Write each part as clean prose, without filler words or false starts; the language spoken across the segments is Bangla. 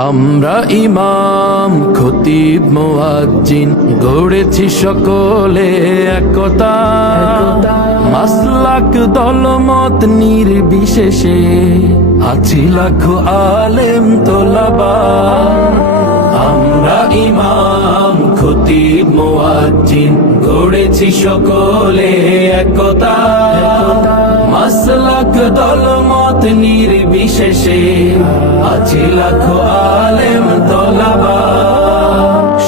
আমরা ইমাম খতিব মুয়াজ্জিন গড়েছি সকলে একতা, মাসলাক দলমত নির্বিশেষে আছি লাখো আলেম তোলাবা। আমরা ইমাম খতিব মুয়াজ্জিন গড়েছি সকলে একতা, মাসলাক দলমত নির্বিশেষে আছি লাখো আলেম তোলাবা।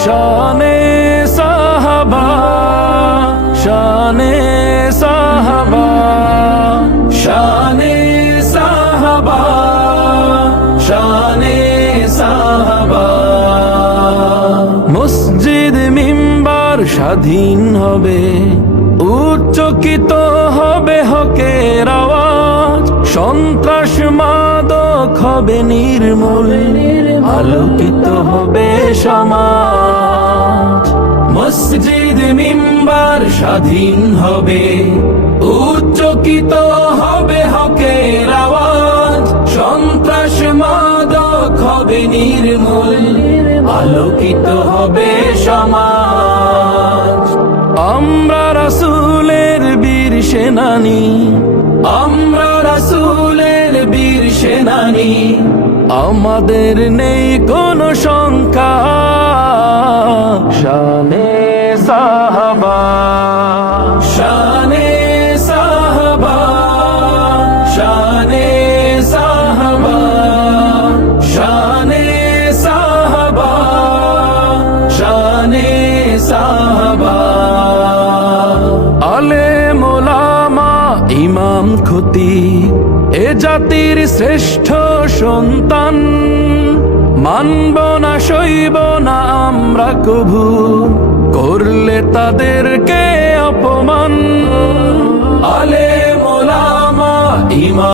শানে সাহাবা, শানে সাহাবা, শানে সাহাবা, শানে সাহাবা। মসজিদ মিম্বার স্বাধীন হবে, উচ্চকিত হবে হকের আওয়াজ, সন্ত্রাস মাদক হবে নির্মূল, আলোকিত হবে সমাজ। মসজিদ মিম্বার স্বাধীন হবে, উচ্চকিত হবে হকের আওয়াজ, সন্ত্রাস মাদক হবে নির্মূল, আলোকিত হবে সমাজ। আমরা রাসূলের বীর সেনানী, আমরা রাসূলের বীর সেনানী, আমাদের নেই কোনো শঙ্কা। শানে সাহাবা, শানে সাহাবা, শানে সাহাবা, শানে সাহাবা, শানে সাহাবা। আলেম ওলামা ইমাম খতিব এ জাতির শ্রেষ্ঠ সন্তান, মানব না সইব না আমরা কভু করলে তাদেরকে অপমান।